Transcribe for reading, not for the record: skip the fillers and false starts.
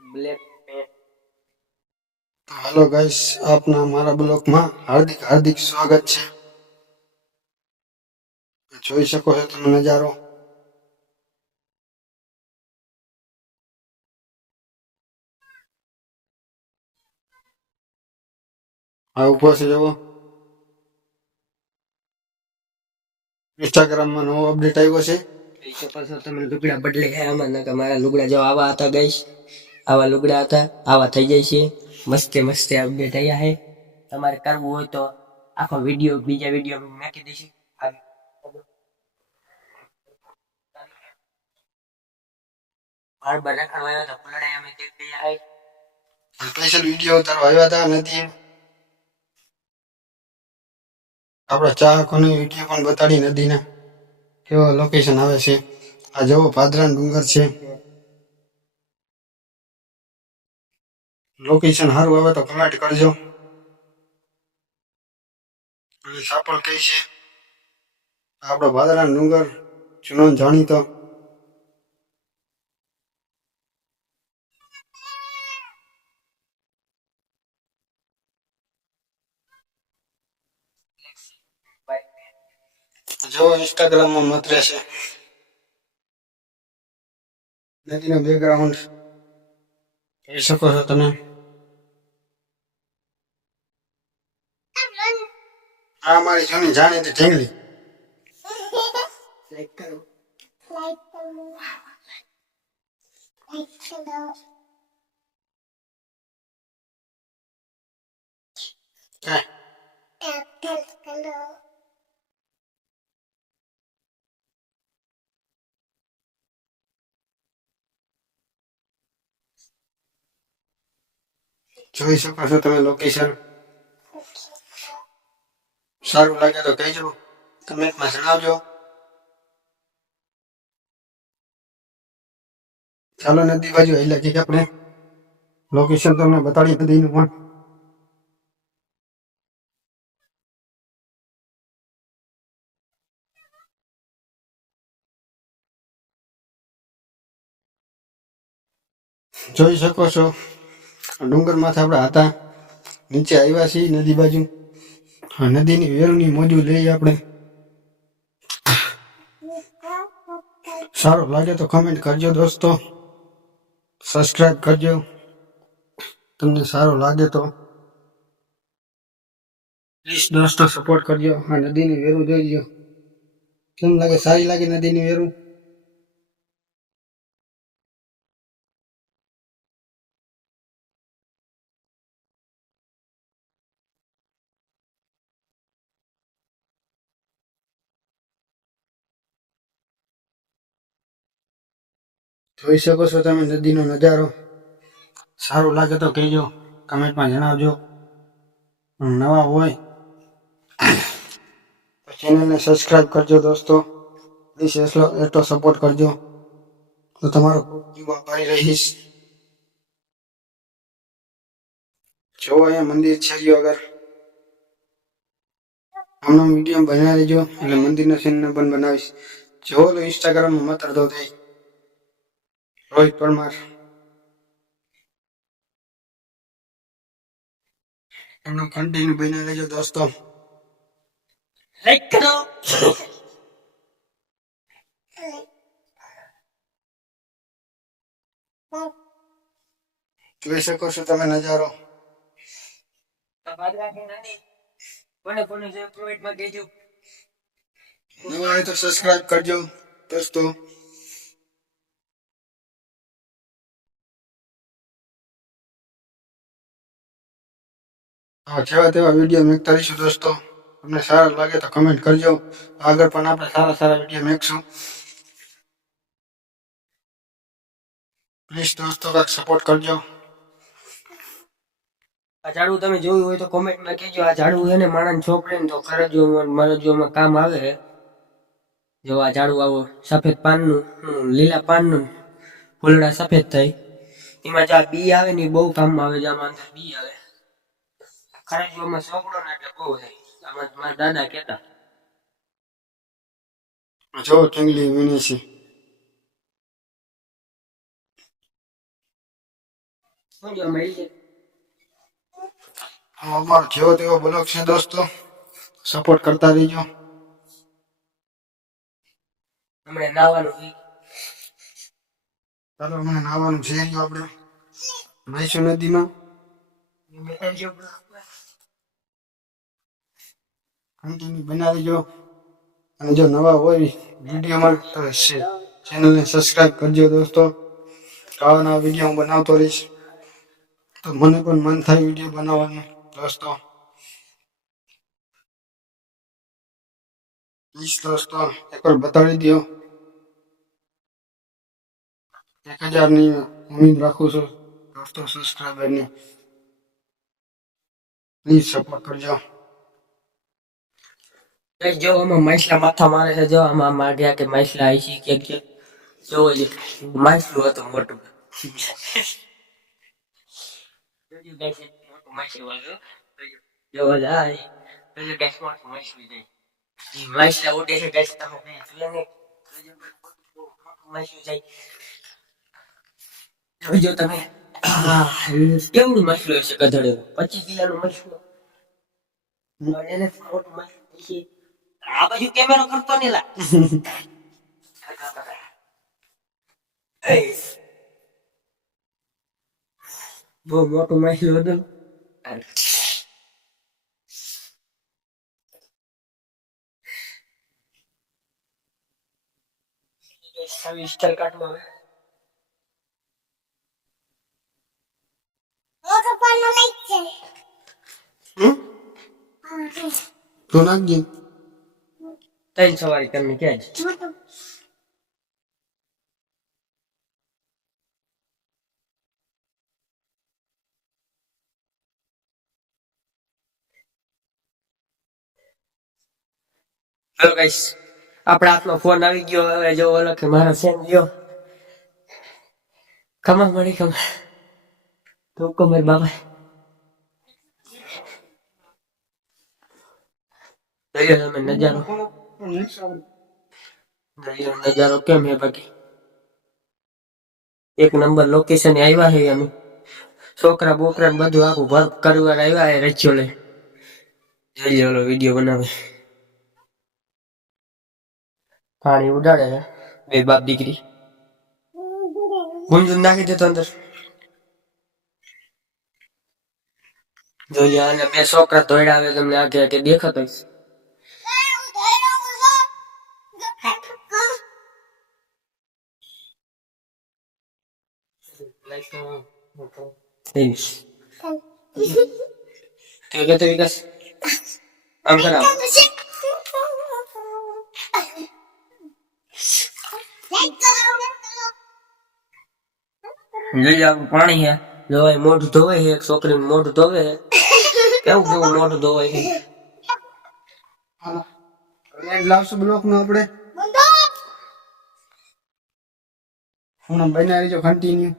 Black pant. Hello guys, आपना हमारा blog में हार्दिक हार्दिक स्वागत है। જોઈ શકો છો તમે નજારો। આ ઉભો છે જવો इंस्टाग्राम में नવો अपडेट આવ્યો છે। જોઈ શકો છો તમે લુગડા બદલે આમાં નકર મારા લુગડા જો આવા હતા ગાઈસ, આવા લુગડા હતા, આવા થઈ જાય છે। મસ્તે મસ્તે અપડેટ આયા હે। તમારે કરવું હોય તો આખો વિડિયો બીજા વિડિયો નાખી દઈશું। બાર બાર રખડવાયો તો પલડાય અમે દેખ ગયા હે। સ્પેશિયલ વિડિયો ઉતારવા આવ્યા હતા નથી। આપણા ચાહકોને વિડિયો પણ બતાડી નદીના કેવો લોકેશન આવે છે। આ જવો પાદરાનો ડુંગર છે। લોકેશન સારું આવે તો કમેન્ટ કરજો। અને સાપળ કઈ છે આપણો પાદરાનો ડુંગર જૂનો ને જાણીતો। જો इंस्टाग्राम में मत રહેશે નદીનો બેકગ્રાઉન્ડ જોઈ શકો છો તમે। આ મારી જૂની જાણીતી ઢીંગલી। લાઈક કરો। જોઈ શકો છો તમે લોકેશન। સારું લાગે તો કહેજો, કમેન્ટમાં જણાવજો। ચાલો નદી બાજુ હાલ્યા જઈએ આપણે। લોકેશન તમને બતાડી નદીનું પણ। જોઈ શકો છો ડુંગર માથે આપણે હતા, નીચે આવ્યા છીએ નદી બાજુ। નદીની વેરુની મોજું લઈએ આપણે। સારું લાગે તો કમેન્ટ કરજો દોસ્તો, સબસ્ક્રાઇબ કરજો તમને સારું લાગે તો। પ્લીઝ દોસ્તો સપોર્ટ કરજો। આ નદીની વેરું જોઈજો કેમ લાગે, સારી લાગે નદીની વેરું। જોઈ શકો છો તમે નદીનો નજારો। સારું લાગે તો કહેજો, કમેન્ટમાં જણાવજો। નવા હોય તો ચેનલને સબસ્ક્રાઇબ કરજો દોસ્તો, પ્લીઝ એટલો સપોર્ટ કરજો તો તમારો ખૂબ ખૂબ આભારી રહીશ। જો અહીંયા મંદિર છે આગળ, આમનો વિડીયો બનાવી લેજો એટલે મંદિરનો સીન પણ બનાવીશ। જો તો ઇન્સ્ટાગ્રામમાં મત અડધો થઈ રોહિત પરમાર, એમનો કન્ટિન્યુ બનાવી લેજો દોસ્તો। લાઈક કરો। જોઈ શકો છો તમે નજારો। કોને કોને જે કોમેન્ટમાં કહેજો। નવા હોય તો સબસ્ક્રાઇબ કરજો દોસ્તો। જેવા તેવા વિડીયો મેકતા રહીશું દોસ્તો। તમને સારા લાગે તો કમેન્ટ કરજો, આગળ પણ આપણે સારા સારા વિડીયો મેકશું। પ્લીઝ દોસ્તો કાંઈક સપોર્ટ કરજો। આ ઝાડવું તમે જોયું હોય તો કોમેન્ટમાં કહેજો। આ ઝાડવું છે ને માણસ છોકરીને તો મારા કામ આવે છે। જો આ ઝાડવું આવો સફેદ પાનનું, લીલા પાનનું, ફૂલડા સફેદ થાય, એમાં જો આ બી આવે ને એ બહુ કામમાં આવે છે। આમાં અંદર બી આવે, ખરેખરમાં છોકરો ને એટલે બહુ થાય। આમાં મારા દાદા કહેતા। જો ઢીંગલી વીણી છે। શું જોવા મળી છે? અમારો જેવો તેવો બ્લોગ છે દોસ્તો, સપોર્ટ કરતા રહીજો. હમણાં નાવાનું છે. ચાલો હમણાં નાવાનું છે આપણે મહેસુ નદીમાં. કન્ટિન્યુ બનાવી જો, અને જો નવા હોય વિડીયોમાં તો ચેનલને સબસ્ક્રાઇબ કરજો દોસ્તો. આવા નવા વિડીયો હું બનાવતો રહીશ, તો મને પણ મન થાય વિડીયો બનાવવાનું દોસ્તો. પ્લીઝ દોસ્તો એકવાર બતાવી દો. 1000ની ઉમ્મીદ રાખું છું દોસ્તો સબસ્ક્રાઇબરની. પ્લીઝ સપોર્ટ કરજો. જો આમાં માછલા માથા મારે છે. જો આમાં માગ્યા કે માછલા આવી છે કે જોવો છે. માછલું હતું મોટું. મોટું માછલું હતું. જોવા જાય તો મોટું માછલું જાય. માછલા ઉડે છે ગાઈસ. તમે માછલું જાય જોજો તમે. કેવડું માછલું હશે ગધેડું? 25 કિલોનું માછલું. એને મોટું માછલું છે. આ બાજુ કેમેરો કરતો ને લા. બહુ મોટું માછલું હતું. સ્ટાઇલ કાટમાં તો નાખજે. 3 સવારી તમને ક્યાં જ હેલો ગાઈસ, આપણા હાથમાં ફોન આવી ગયો. હવે જો ઓલો કે મારો સેમ ગયો. ખમા મળી ખમા તો કમર બાબા. તમે નજારો નજારો કેમ હે? બાકી એક નંબર લોકેશન આવ્યા છે. અમે છોકરા બોકરા બધું આખું વર્ક કરવા આવ્યા. રચ્યો લે જલ્દી ઓલો વિડીયો બનાવે. પાણી ઉડાડે છે બે બાપ દીકરી. ગુંજન નાખી દેતો અંદર. જોઈએ અને બે છોકરા દોડ્યા આવે. તમને આગે આગે દેખાતો હશે. વિકાસ આમ કરાવ. પાણી હે ધોવાય. મોઢું ધોવાય છે. એક છોકરીનું મોઢું ધોવે છે. કેવું કેવું મોઢું ધોવાય છે. લાવશું બ્લોક નું આપણે. હું બનાવી જો કન્ટિન્યુ.